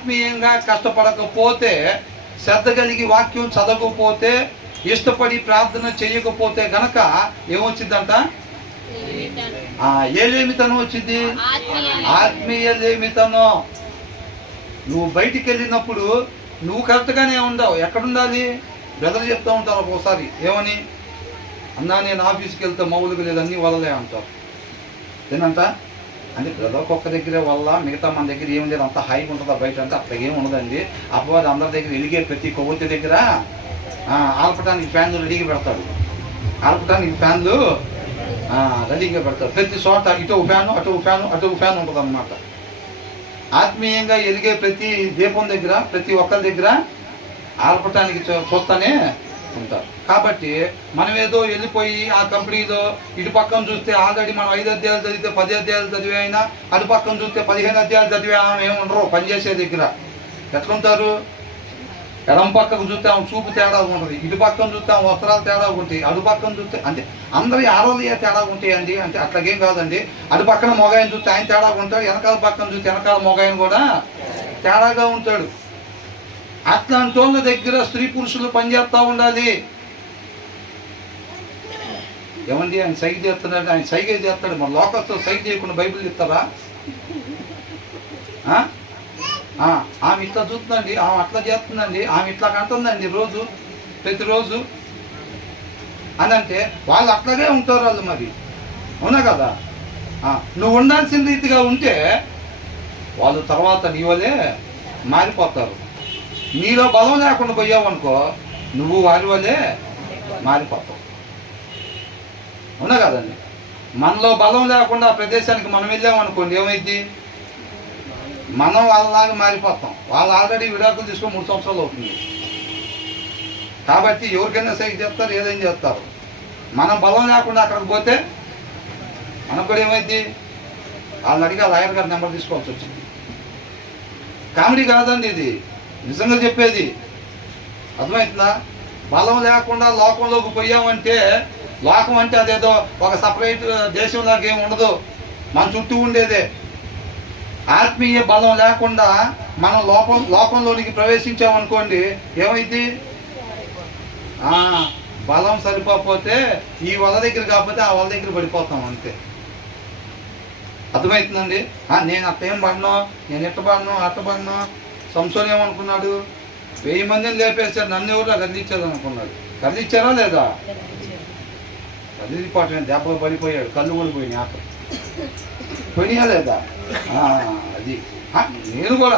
ఆత్మీయంగా కష్టపడకపోతే, శ్రద్ధ కలిగి వాక్యం చదవకపోతే, ఇష్టపడి ప్రార్థన చేయకపోతే గనక ఏమొచ్చిందంట? ఏ లేమితనం వచ్చింది? ఆత్మీయ లేమితనం. నువ్వు బయటికి వెళ్ళినప్పుడు నువ్వు కరెక్ట్గానే ఉండవు. ఎక్కడుండాలి? బ్రదర్ చెప్తూ ఉంటారు ఒక్కోసారి, ఏమని? అన్నా నేను ఆఫీస్కి వెళ్తే మౌలుగా లేదు, అన్నీ వదలే అంటారు. ఏనంట అంటే బ్రదర్కి ఒక్క దగ్గరే వల్ల, మిగతా మన దగ్గర ఏం లేదు, అంత హాయిగా ఉంటుందా బయట అంటే? అట్లా ఏమి ఉండదండి. అపవాది అందరి దగ్గర వెలిగే ప్రతి కొవ్వొత్తి దగ్గర ఆల్పటానికి ఫ్యాన్లు రెడీగా పెడతాడు. ఆల్పటానికి ఫ్యాన్లు రెడీగా పెడతాడు. ప్రతి చోట ఇటు ఫ్యాను, అటు ఫ్యాను, అటు ఫ్యాన్ ఉంటుంది అన్నమాట. ఆత్మీయంగా వెలిగే ప్రతి దీపం దగ్గర, ప్రతి ఒక్కరి దగ్గర ఆల్పటానికి చూస్తానే ఉంటారు. కాబట్టి మనం ఏదో వెళ్ళిపోయి ఆ కంపెనీలో ఇటు పక్కన చూస్తే ఆల్రెడీ మనం 5 అధ్యాయాలు చదివితే 10 అధ్యాయాలు చదివే అయినా, అటు పక్కన చూస్తే 15 అధ్యాయాలు చదివే ఆమె ఏముండరు పనిచేసే దగ్గర. ఎట్లుంటారు? ఎడం పక్కకు చూస్తే ఆమె చూపు తేడా ఉంటుంది, ఇటు పక్కన చూస్తే ఆమె వస్త్రాలు తేడా ఉంటాయి, అటు పక్కన చూస్తే అంటే అందరి ఆరోగ్య తేడా ఉంటాయండి. అంటే అట్లాగేం కాదండి. అటు పక్కన మొగాయన చూస్తే ఆయన తేడా ఉంటాడు, వెనకాల పక్కన చూస్తే వెనకాల మొగాయన కూడా తేడాగా ఉంటాడు. అట్లాంటి వాళ్ళ దగ్గర స్త్రీ పురుషులు పనిచేస్తూ ఉండాలి. ఏమండి ఆయన సైగ చేస్తున్నాడు, ఆయన సైగే చేస్తాడు. మన లోకస్తో సైగ చేయకుండా బైబిల్ చెప్తారా? ఆమె ఇట్లా చూస్తుందండి, ఆమె అట్లా చేస్తుందండి, ఆమె ఇట్లా కంటుందండి రోజు ప్రతిరోజు అని అంటే వాళ్ళు అట్లాగే ఉంటారు వాళ్ళు. మరి అవునా కదా? నువ్వు ఉండాల్సిన రీతిగా ఉంటే వాళ్ళు తర్వాత నీ వల్లే మారిపోతారు. నీలో బలం లేకుండా పోయావు అనుకో, నువ్వు వారి వల్లే మారిపోతావు. అవునా కదండి? మనలో బలం లేకుండా ఆ ప్రదేశానికి మనం వెళ్ళామనుకోండి, ఏమైంది? మనం వాళ్ళలాగా మారిపోతాం. వాళ్ళు ఆల్రెడీ విడాకులు తీసుకొని 3 సంవత్సరాలు అవుతుంది. కాబట్టి ఎవరికైనా సైకి చేస్తారు, ఏదైనా చేస్తారు. మనం బలం లేకుండా అక్కడికి పోతే మనకు కూడా ఏమైంది? వాళ్ళని అడిగి ఆ లాయర్ గారి నెంబర్ తీసుకోవాల్సి వచ్చింది. కామెడీ కాదండి ఇది, నిజంగా చెప్పేది. అర్థమవుతుందా? బలం లేకుండా లోకంలోకి పోయామంటే, లోకం అంటే అదేదో ఒక సపరేట్ దేశంలాగా ఏమి ఉండదు, మన చుట్టూ ఉండేదే. ఆత్మీయ బలం లేకుండా మనం లోకంలోనికి ప్రవేశించామనుకోండి, ఏమైంది? బలం సరిపోతే ఈ వాళ్ళ దగ్గర కాకపోతే ఆ వాళ్ళ దగ్గర పడిపోతాం అంతే. అర్థమవుతుందండి? నేను అట్ట ఏం పడినా, నేను ఎట్ట పడినా అట్ట పడినా. సంసోన్ ఏమనుకున్నాడు? 1000 మందిని లేపేశారు, నన్ను ఎవరు కదిలిచ్చారు అనుకున్నాడు. కదిలిచ్చారా లేదా? కదిలిపోవటమే, దెబ్బలు పడిపోయాడు, కళ్ళు కూడా పోయినాయి. ఆట పోయినా లేదా? అది నేను కూడా